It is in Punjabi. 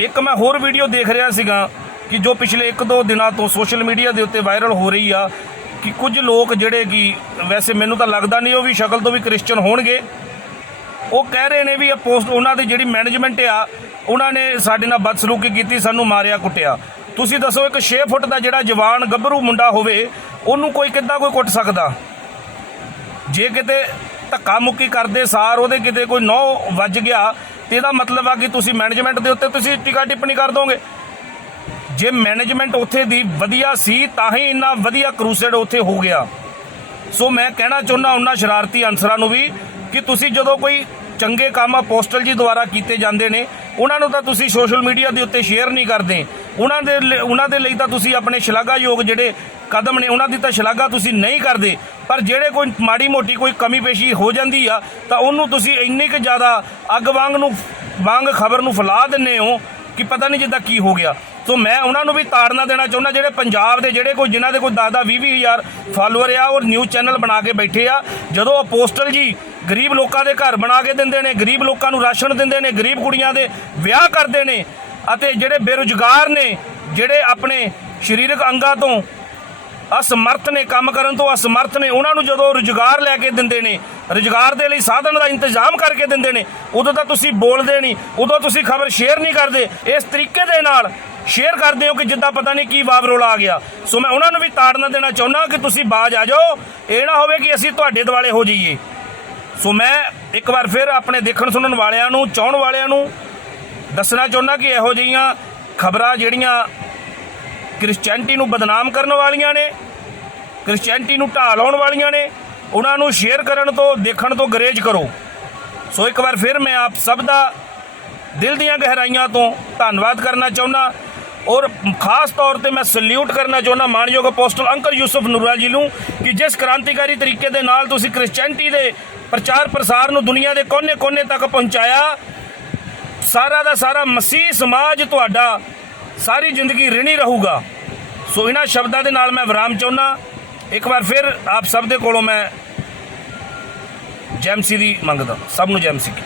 ਇੱਕ ਮੈਂ ਹੋਰ ਵੀਡੀਓ ਦੇਖ ਰਿਹਾ ਸੀਗਾ ਕਿ ਜੋ ਪਿਛਲੇ 1-2 ਦਿਨਾਂ ਤੋਂ ਸੋਸ਼ਲ ਮੀਡੀਆ ਦੇ ਉੱਤੇ ਵਾਇਰਲ ਹੋ ਰਹੀ ਆ ਕਿ ਕੁਝ ਲੋਕ ਜਿਹੜੇ ਕਿ ਵੈਸੇ ਮੈਨੂੰ ਤਾਂ ਲੱਗਦਾ ਨਹੀਂ ਉਹ ਵੀ ਸ਼ਕਲ ਤੋਂ ਵੀ ਕ੍ਰਿਸਚੀਅਨ ਹੋਣਗੇ, ਉਹ ਕਹਿ ਰਹੇ ਨੇ ਵੀ ਇਹ ਪੋਸਟ ਉਹਨਾਂ ਦੀ ਜਿਹੜੀ ਮੈਨੇਜਮੈਂਟ ਆ, ਉਹਨਾਂ ਨੇ ਸਾਡੇ ਨਾਲ ਬਦਸਲੂਕੀ ਕੀਤੀ, ਸਾਨੂੰ ਮਾਰਿਆ ਕੁੱਟਿਆ। ਤੁਸੀਂ ਦੱਸੋ ਇੱਕ 6 ਫੁੱਟ ਦਾ ਜਿਹੜਾ ਜਵਾਨ ਗੱਭਰੂ ਮੁੰਡਾ ਹੋਵੇ, ਉਹਨੂੰ ਕੋਈ ਕਿੱਦਾਂ ਕੋਈ ਕੁੱਟ ਸਕਦਾ? ਜੇ ਕਿਤੇ ਧੱਕਾ ਮੁੱਕੀ ਕਰਦੇ ਸਾਰ ਉਹਦੇ ਕਿਤੇ ਕੋਈ ਨੌ ਵੱਜ ਗਿਆ ਤੇ ਇਹਦਾ ਮਤਲਬ ਆ ਕਿ ਤੁਸੀਂ ਮੈਨੇਜਮੈਂਟ ਦੇ ਉੱਤੇ ਤੁਸੀਂ ਟਿਕਾ ਟਿੱਪਣੀ ਕਰ ਦੋਗੇ। ਜੇ ਮੈਨੇਜਮੈਂਟ ਉੱਥੇ ਦੀ ਵਧੀਆ ਸੀ, ਤਾਂ ਹੀ ਇੰਨਾ ਵਧੀਆ ਕਰੂਸੇਡ ਉੱਥੇ ਹੋ ਗਿਆ। ਸੋ ਮੈਂ ਕਹਿਣਾ ਚਾਹੁੰਦਾ ਉਹਨਾਂ ਸ਼ਰਾਰਤੀ ਅਨਸਰਾਂ ਨੂੰ ਵੀ ਕਿ ਤੁਸੀਂ ਜਦੋਂ ਕੋਈ ਚੰਗੇ ਕੰਮ ਪੋਸਟਲ ਜੀ ਦੁਆਰਾ ਕੀਤੇ ਜਾਂਦੇ ਨੇ, ਉਹਨਾਂ ਨੂੰ ਤਾਂ ਤੁਸੀਂ ਸੋਸ਼ਲ ਮੀਡੀਆ ਦੇ ਉੱਤੇ ਸ਼ੇਅਰ ਨਹੀਂ ਕਰਦੇ। ਉਹਨਾਂ ਦੇ ਉਹਨਾਂ ਦੇ ਲਈ ਤਾਂ ਤੁਸੀਂ ਆਪਣੇ ਸ਼ਲਾਘਾਯੋਗ ਜਿਹੜੇ ਕਦਮ ਨੇ, ਉਹਨਾਂ ਦੀ ਤਾਂ ਸ਼ਲਾਘਾ ਤੁਸੀਂ ਨਹੀਂ ਕਰਦੇ। ਪਰ ਜਿਹੜੇ ਕੋਈ ਮਾੜੀ ਮੋਟੀ ਕੋਈ ਕਮੀ ਪੇਸ਼ੀ ਹੋ ਜਾਂਦੀ ਆ, ਤਾਂ ਉਹਨੂੰ ਤੁਸੀਂ ਇੰਨੀ ਕੁ ਜ਼ਿਆਦਾ ਅੱਗ ਵਾਂਗ ਨੂੰ, ਵਾਂਗ ਖਬਰ ਨੂੰ ਫੈਲਾ ਦਿੰਦੇ ਹੋ ਕਿ ਪਤਾ ਨਹੀਂ ਜਿੱਦਾਂ ਕੀ ਹੋ ਗਿਆ। ਸੋ ਮੈਂ ਉਹਨਾਂ ਨੂੰ ਵੀ ਤਾੜਨਾ ਦੇਣਾ ਚਾਹੁੰਦਾ, ਜਿਹੜੇ ਪੰਜਾਬ ਦੇ ਜਿਹੜੇ ਕੋਈ, ਜਿਨ੍ਹਾਂ ਦੇ ਕੋਈ 10 10 20 ਹਜ਼ਾਰ ਫਾਲੋਅਰ ਆ, ਉਹ ਨਿਊਜ਼ ਚੈਨਲ ਬਣਾ ਕੇ ਬੈਠੇ ਆ। ਜਦੋਂ ਉਹ ਪੋਸਟਲ ਜੀ ਗਰੀਬ ਲੋਕਾਂ ਦੇ ਘਰ ਬਣਾ ਕੇ ਦਿੰਦੇ ਨੇ, ਗਰੀਬ ਲੋਕਾਂ ਨੂੰ ਰਾਸ਼ਨ ਦਿੰਦੇ ਨੇ, ਗਰੀਬ ਕੁੜੀਆਂ ਦੇ ਵਿਆਹ ਕਰਦੇ ਨੇ, ਅਤੇ ਜਿਹੜੇ ਬੇਰੁਜ਼ਗਾਰ ਨੇ, ਜਿਹੜੇ ਆਪਣੇ ਸਰੀਰਕ ਅੰਗਾਂ ਤੋਂ ਅਸਮਰਥ ਨੇ ਕੰਮ ਕਰਨ ਤੋਂ ਅਸਮਰਥ ਨੇ। ਉਹਨਾਂ ਨੂੰ ਜਦੋਂ ਰੁਜ਼ਗਾਰ ਲੈ ਕੇ ਦਿੰਦੇ ਨੇ, ਰੁਜ਼ਗਾਰ ਦੇ ਲਈ ਸਾਧਨ ਦਾ ਇੰਤਜ਼ਾਮ ਕਰਕੇ ਦਿੰਦੇ ਨੇ, ਉਦੋਂ ਤਾਂ ਤੁਸੀਂ ਬੋਲਦੇ ਨਹੀਂ, ਉਦੋਂ ਤੁਸੀਂ ਖਬਰ ਸ਼ੇਅਰ ਨਹੀਂ ਕਰਦੇ। ਇਸ ਤਰੀਕੇ ਦੇ ਨਾਲ ਸ਼ੇਅਰ ਕਰਦੇ ਹੋ ਕਿ ਜਿੱਦਾਂ ਪਤਾ ਨਹੀਂ ਕੀ ਵਾਵਰੋਲਾ ਆ ਗਿਆ। ਸੋ ਮੈਂ ਉਹਨਾਂ ਨੂੰ ਵੀ ਤਾੜਨਾ ਦੇਣਾ ਚਾਹੁੰਦਾ ਕਿ ਤੁਸੀਂ ਬਾਜ ਆ ਜਾਓ। ਇਹ ਨਾ ਹੋਵੇ ਕਿ ਅਸੀਂ ਤੁਹਾਡੇ ਦੁਆਲੇ ਹੋ ਜਾਈਏ। ਸੋ ਮੈਂ ਇੱਕ ਵਾਰ ਫਿਰ ਆਪਣੇ ਦੇਖਣ ਸੁਣਨ ਵਾਲਿਆਂ ਨੂੰ, ਚਾਹਣ ਵਾਲਿਆਂ ਨੂੰ ਦੱਸਣਾ ਚਾਹੁੰਦਾ ਕਿ ਇਹੋ ਜਿਹੀਆਂ ਖਬਰਾਂ ਜਿਹੜੀਆਂ ਕ੍ਰਿਸਚੀਅਨਟੀ ਨੂੰ ਬਦਨਾਮ ਕਰਨ ਵਾਲੀਆਂ ਨੇ ਕ੍ਰਿਸਚੀਅਨਟੀ ਨੂੰ ਢਾਹ ਲਾਉਣ ਵਾਲੀਆਂ ਨੇ, ਉਹਨਾਂ ਨੂੰ ਸ਼ੇਅਰ ਕਰਨ ਤੋਂ, ਦੇਖਣ ਤੋਂ ਗਰੇਜ ਕਰੋ। ਸੋ ਇੱਕ ਵਾਰ ਫਿਰ ਮੈਂ ਆਪ ਸਭ ਦਾ ਦਿਲ ਦੀਆਂ ਗਹਿਰਾਈਆਂ ਤੋਂ ਧੰਨਵਾਦ ਕਰਨਾ ਚਾਹੁੰਦਾ ਔਰ ਖਾਸ ਤੌਰ ਤੇ ਮੈਂ ਸਲੂਟ ਕਰਨਾ ਚਾਹੁੰਦਾ ਮਾਨਯੋਗ ਅਪੋਸਟਲ ਅੰਕਲ ਯੂਸਫ ਨੂਰਾ ਜੀ ਨੂੰ ਕਿ ਜਿਸ ਕ੍ਰਾਂਤੀਕਾਰੀ ਤਰੀਕੇ ਦੇ ਨਾਲ ਤੁਸੀਂ ਕ੍ਰਿਸਚੀਅਨਟੀ ਦੇ ਪ੍ਰਚਾਰ ਪ੍ਰਸਾਰ ਨੂੰ ਦੁਨੀਆ ਦੇ ਕੋਨੇ-ਕੋਨੇ ਤੱਕ ਪਹੁੰਚਾਇਆ, ਸਾਰਾ ਦਾ ਸਾਰਾ ਮਸੀਹ ਸਮਾਜ ਤੁਹਾਡਾ ਸਾਰੀ ਜ਼ਿੰਦਗੀ ਰਿਣੀ ਰਹੂਗਾ। ਸੋ ਇਹਨਾਂ ਸ਼ਬਦਾਂ ਦੇ ਨਾਲ ਮੈਂ ਵਿਰਾਮ ਚਾਹੁੰਦਾ। ਇੱਕ ਵਾਰ ਫਿਰ ਆਪ ਸਭ ਦੇ ਕੋਲੋਂ ਮੈਂ ਜੈਮਸੀ ਦੀ ਮੰਗਦਾ ਸਭ ਨੂੰ ਜੈਮਸੀ ਕੀ